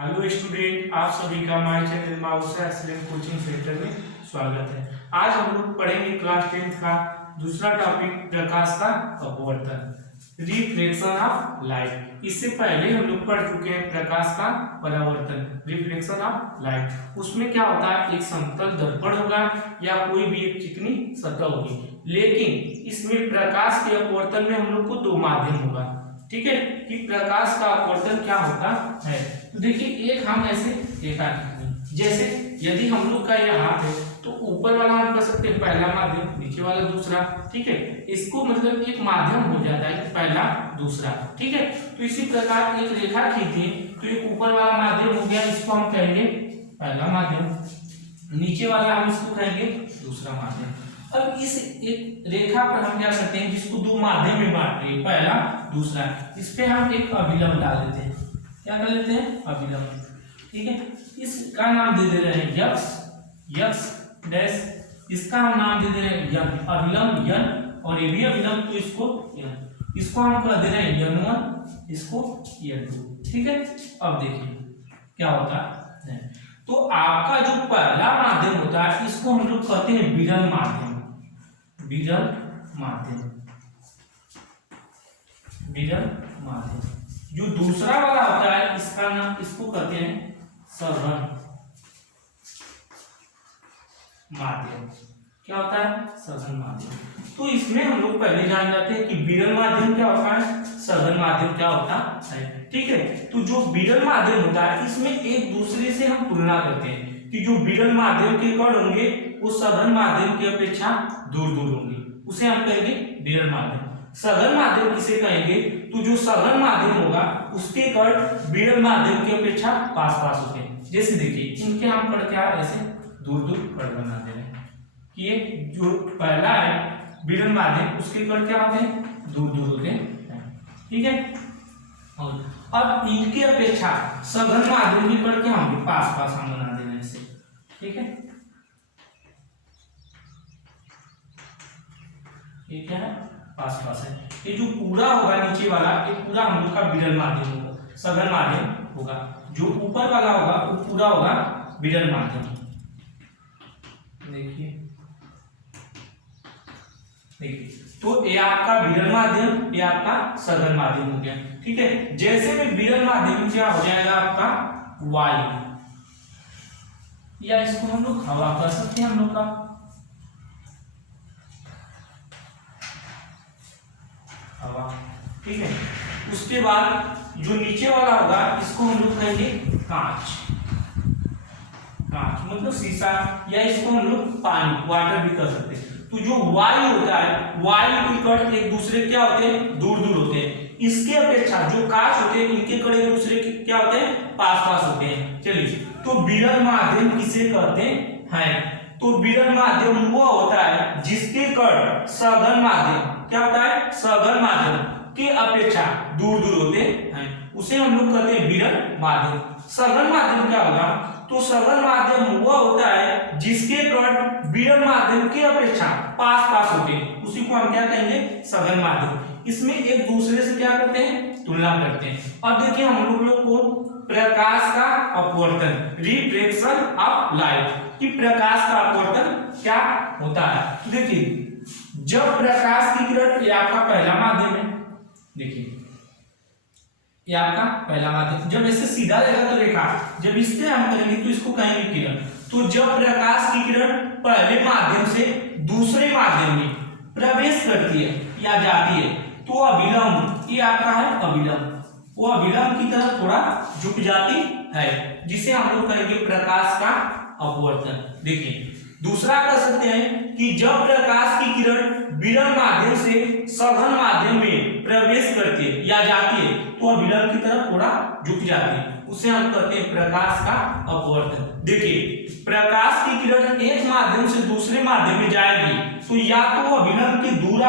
Hello student, आप सभी का हमारे चैनल माउसा एक्सीलेंट कोचिंग सेंटर में स्वागत है। आज हम लोग पढ़ेंगे क्लास 10 का दूसरा टॉपिक प्रकाश का अपवर्तन, रिफ्लेक्शन ऑफ लाइट। इससे पहले हम लोग पढ़ चुके हैं प्रकाश का परावर्तन, रिफ्लेक्शन ऑफ लाइट। उसमें क्या होता है, एक समतल दर्पण होगा या कोई भी एक चिकनी सतह होगी, लेकिन इसमें प्रकाश के अपवर्तन में हम लोग को दो माध्यम होगा। ठीक है, कि प्रकाश का अपवर्तन क्या होता है। तो देखिए, एक हम ऐसे रेखा खींचेंगे, जैसे यदि हम लोग का यह हाथ है तो ऊपर वाला हम कर सकते हैं पहला माध्यम, नीचे वाला दूसरा। ठीक है, इसको मतलब एक माध्यम हो जाता है पहला दूसरा। ठीक है, तो इसी प्रकार एक रेखा खींचे तो एक ऊपर वाला माध्यम हो गया, इसको हम कहेंगे पहला माध्यम, नीचे वाला हम इसको कहेंगे दूसरा माध्यम। अब इस एक रेखा पर हम क्या करते हैं, जिसको दो माध्यम में बांट रहे हैं, पहला दूसरा, इस पे हम एक अभिलंब डाल देते हैं। क्या कर लेते हैं, अभिलंब। ठीक है, इसका नाम दे दे रहे हैं यक्स, यक्स डैश, इसका हम नाम दे दे रहे हैं यन, अभिलंब यन, और ये भी अभिलंब तो इसको यन, इसको हम कह दे रहे हैं यन1, इसको यन2। ठीक है, अब देखिए क्या होता है। तो आपका जो पहला माध्यम होता है इसको हम लोग कहते हैं विरल माध्यम, विरल माध्यम, विरल माध्यम। जो दूसरा वाला होता है इसका नाम, इसको कहते हैं सघन माध्यम। क्या होता है, सघन माध्यम। तो इसमें हम लोग पहले जान जाते हैं कि विरल माध्यम क्या होता है, सघन माध्यम क्या होता है। ठीक है, तो जो विरल माध्यम होता है इसमें एक दूसरे से हम तुलना करते हैं कि जो विरल माध्यम के कण होंगे वो सघन माध्यम की अपेक्षा दूर दूर होंगे, उसे हम कहेंगे विरल माध्यम। सघन माध्यम किसे कहेंगे, तो जो सघन माध्यम होगा उसके कण विरल माध्यम की अपेक्षा पास पास होते हैं। जैसे देखिए, इनके हम कण क्या ऐसे दूर दूर कण बना दे रहे हैं कि ये जो पहला है विरल माध्यम, उसके कण क्या होते हैं, दूर दूर होते हैं। ठीक है, और अब इनके अपेक्षा सघन माध्यम के कण क्या होंगे, पास पास हम बना दे रहे हैं इसे। ठीक है, ये क्या है, पास पास है। ये जो पूरा होगा नीचे वाला, ये पूरा हम लोग का विरल माध्यम होगा, सघन माध्यम होगा। जो ऊपर वाला होगा वो पूरा होगा विरल माध्यम। देखिए देखिए, तो ये आपका विरल माध्यम, ये आपका सघन माध्यम हो गया। ठीक है, जैसे में विरल माध्यम क्या हो जाएगा आपका वायु, या इसको हम लोग हवा कह सकते हैं, हम लोग का हवा। ठीक है, उसके बाद जो नीचे वाला होगा इसको हम लोग कहेंगे कांच, कांच मतलब शीशा, या इसको हम लोग पानी, वाटर भी कह सकते हैं। तो जो वायु होता है, वायु के कण एक दूसरे क्या होते हैं, दूर दूर होते हैं। इसके अपेक्षा जो कांच होते हैं इनके कण एक दूसरे के क्या होते हैं, पास पास होते हैं। चलिए, तो विरल माध्यम किसे कहते हैं, तो विरल माध्यम वो होता है जिसके कण सघन माध्यम, क्या होता है, सघन माध्यम के अपेक्षा दूर दूर होते हैं, उसे हम लोग कहते हैं विरल माध्यम। सघन माध्यम क्या होगा, तो सघन माध्यम वो होता है जिसके कण विरल माध्यम की अपेक्षा पास पास होते हैं, उसी को हम क्या कहेंगे, सघन माध्यम। इसमें एक दूसरे से क्या करते हैं, तुलना करते हैं। अब देखिए, हम लोग को प्रकाश का अपवर्तन, रिफ्लेक्शन ऑफ लाइट, कि प्रकाश का अपवर्तन क्या होता है। देखिए, जब प्रकाश की किरण, ये आपका पहला माध्यम है, देखिए ये आपका पहला माध्यम, जब ऐसे सीधा रहेगा तो रेखा, जब इससे हम करेंगे तो इसको कहेंगे किरण। तो जब प्रकाश की किरण पहले माध्यम से दूसरे माध्यम में प्रवेश करती है या जाती है तो अभिलंब, ये आपका है अभिलंब, वो अभिलंब की तरफ थोड़ा झुक जाती है, जिसे हम लोग कहेंगे प्रकाश का अपवर्तन। देखिए, दूसरा कह सकते हैं कि जब प्रकाश की किरण विरल माध्यम से सघन माध्यम में प्रवेश करती है या जाती है तो अभिलंब की तरफ थोड़ा झुक जाती है, उसे हम कहते हैं प्रकाश का अपवर्तन। देखिए, प्रकाश की किरण एक माध्यम से दूसरे माध्यम में जाएगी तो या तो अभिलंब की दूर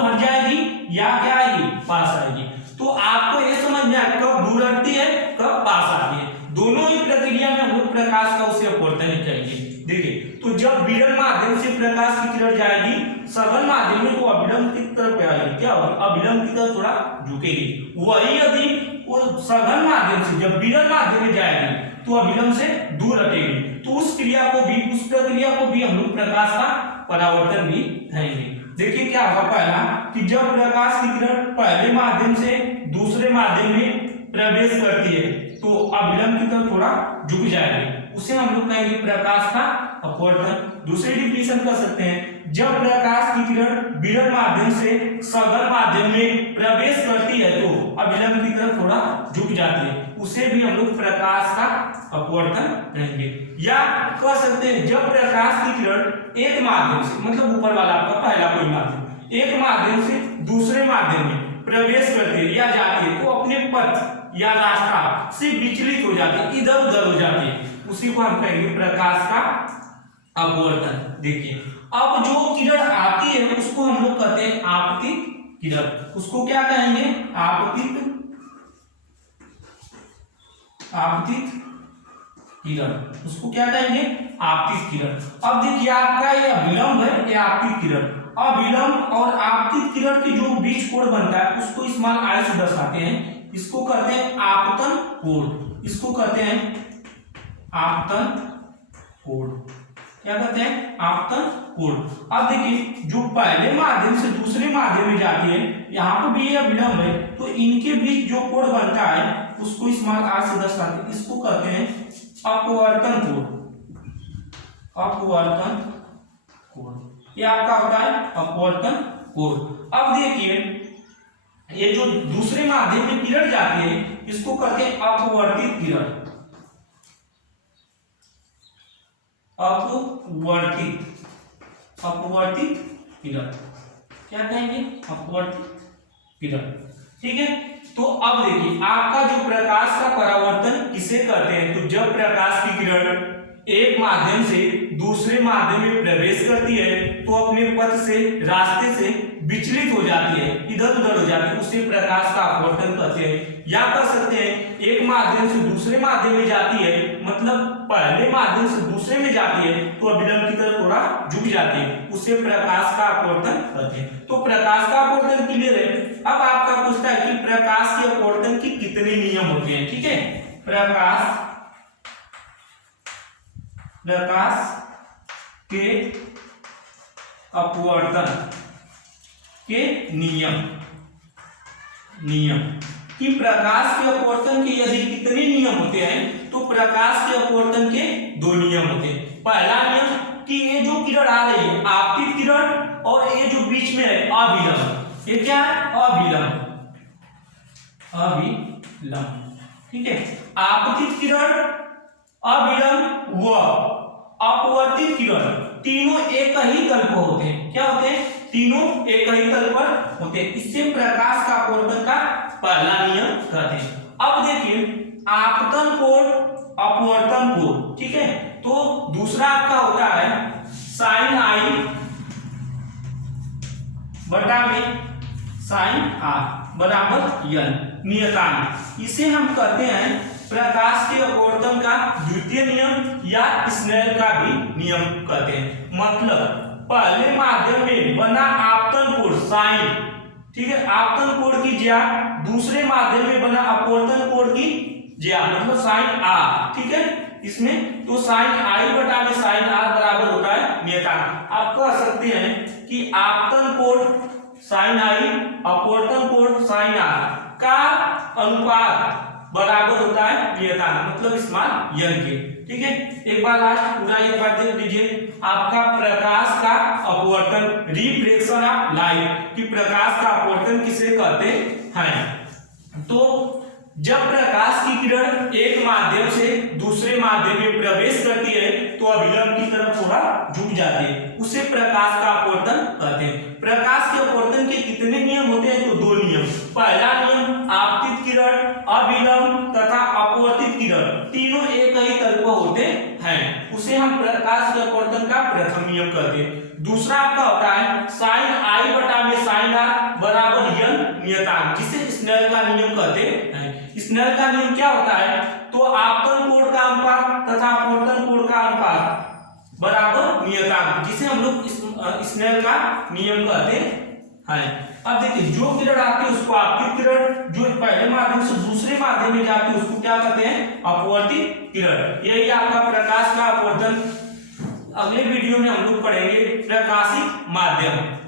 हट जाएगी या क्या आएगी, पास आएगी। तो आपको ये समझना है कब दूर हटती है, कब पास आती है, दोनों ही प्रक्रिया में हम लोग प्रकाश का उसे अपवर्तन ही कहेंगे। देखिए, तो जब विरल माध्यम से प्रकाश की किरण जाएगी सघन माध्यम में, वो अभिलंब की तरफ आएगी, क्या होगी, अभिलंब की तरफ थोड़ा झुकेगी। वही यदि वो सघन माध्यम से जब विरल माध्यम में जाएगी तो अभिलंब से दूर हटेगी, तो उस क्रिया को भी, उस प्रक्रिया को भी हम लोग प्रकाश का परावर्तन भी कहेंगे। देखिए क्या होगा, पहला कि जब प्रकाश की किरण पहले माध्यम से दूसरे माध्यम में प्रवेश करती है तो अभिलंब की तरफ थोड़ा झुक जाएगी, उसे हम लोग कहेंगे प्रकाश का अपवर्तन। दूसरी डिफिनेशन कर सकते हैं, जब प्रकाश की किरण विरल माध्यम से सघन माध्यम में प्रवेश करती है तो अभिलंब की तरफ थोड़ा झुक जाती है, उसे भी हम लोग प्रकाश का अपवर्तन कहेंगे। या कह सकते हैं जब प्रकाश की किरण एक माध्यम से, मतलब ऊपर वाला आपका पहला कोई माध्यम, एक माध्यम से दूसरे माध्यम में प्रवेश करती है या जाती है तो अपने पथ या रास्ता से विचलित हो जाती है, इधर उधर हो जाती है, उसी को हम कहेंगे प्रकाश का अपवर्तन। देखिए अब जो किरण आती है उसको हम लोग कहते हैं आपतित किरण, उसको क्या कहेंगे, आपतित किरण, उसको क्या कहेंगे, आपतित किरण। अब देखिए आपका ये अभिलंब है, ये आपतित किरण, अभिलंब और आपतित किरण की जो बीच कोण बनता है उसको स्मॉल आई से दर्शाते हैं, इसको कहते हैं आपतन कोण, इसको कहते हैं आपतन कोण, क्या कहते हैं, आपतन कोण। अब देखिए जो पहले माध्यम से दूसरे माध्यम में जाती है, यहाँ पर भी ये अभिलंब है, तो इनके बीच जो कोण बनता है उसको स्मॉल आर से दर्शाते हैं, इसको कहते हैं अपवर्तन कोण, अपवर्तन कोण, ये आपका होता है अपवर्तन कोण। अब देखिए ये जो दूसरे माध्यम में किरण जाती है इसको कहते हैं अपवर्तित किरण, अपवर्तित किरण, क्या कहेंगे, अपवर्तित किरण। ठीक है, तो अब देखिए आपका जो प्रकाश का परावर्तन किसे कहते हैं, तो जब प्रकाश की किरण एक माध्यम से दूसरे माध्यम में प्रवेश करती है तो अपने पथ से, रास्ते से विचलित हो जाती है, इधर उधर हो जाती है, उसे प्रकाश का अपवर्तन कहते हैं। या कह सकते हैं एक माध्यम से दूसरे माध्यम में जाती है, मतलब पहले माध्यम से दूसरे में जाती है तो अभिलंब की तरफ थोड़ा झुक जाती है, उसे प्रकाश का अपवर्तन कहते हैं। तो प्रकाश का अपवर्तन क्लियर है। अब आपका पूछता है कि प्रकाश के अपवर्तन के कितने नियम होते हैं। ठीक है, प्रकाश के अपवर्तन के नियम कि प्रकाश के अपवर्तन के यदि कितने नियम होते हैं, तो प्रकाश के अपवर्तन के दो नियम होते हैं। पहला नियम कि ये जो किरण आ रही है आपतित किरण, और ये जो बीच में है अभिलंब, ये क्या है, अभिलंब। ठीक है, आपतित किरण, अभिलंब व अपवर्तित किरण तीनों एक ही तल पर होते हैं। क्या होते हैं, तीनों एक ही तल पर होते हैं, इससे प्रकाश का अपवर्तन का पहला नियम कहते हैं। अब देखिए आपतन कोण, अपवर्तन कोण, ठीक है, तो दूसरा आपका होता है साइन आई बटा में साइन आर बराबर एन नियतांक, इसे हम कहते हैं प्रकाश के अपवर्तन का द्वितीय नियम या स्नेल का भी नियम कहते हैं। मतलब पहले माध्यम में बना आपतन कोण साइन, ठीक है, आपतन कोण की ज्या, दूसरे माध्यम में बना अपवर्तन कोण की ज्या, मतलब साइन आर। ठीक है, इसमें तो साइन आई बटा में साइन आर बराबर होता है नियतांक। आप कह सकते हैं कि आपतन कोण साइन आई, अपवर्तन कोण साइन आर का अनुपात बराबर होता है नियतांक, मतलब स्मॉल एन के। ठीक है, एक बार लास्ट पूरा एक बार देख लीजिए, आपका प्रकाश का अपवर्तन, रिफ्लेक्शन ऑफ लाइट, कि प्रकाश का अपवर्तन किसे कहते हैं। तो जब प्रकाश की किरण एक माध्यम से दूसरे माध्यम में प्रवेश करती है तो अभिलंब की तरफ थोड़ा झुक जाती है, उसे प्रकाश का अपवर्तन कहते हैं। प्रकाश के अपवर्तन के कितने नियम होते हैं, तो दो नियम। पहला नियम आपतित किरण, अभिलंब तथा अपवर्तित किरण तीनों एक ही तल पर होते हैं, उसे हम प्रकाश के अपवर्तन का प्रथम नियम कहते हैं। दूसरा आपका होता है साइन आई बटा में साइन आर बराबर एन नियतांक, जिसे स्नेल का नियम कहते हैं। स्नेल का नियम क्या होता है, तो आपतन कोण का अनुपात तथा अपवर्तन कोण का अनुपात बराबर नियतांक, जिसे हम लोग स्नेल का नियम कहते हैं। अब देखिए जो किरण आती है उसको आपकी किरण, जो पहले माध्यम से दूसरे माध्यम में जाती है उसको क्या कहते हैं, अपवर्तित किरण। यही आपका प्रकाश का अपवर्तन। अगले वीडियो में हम लोग पढ़ेंगे प्रकाशित माध्यम।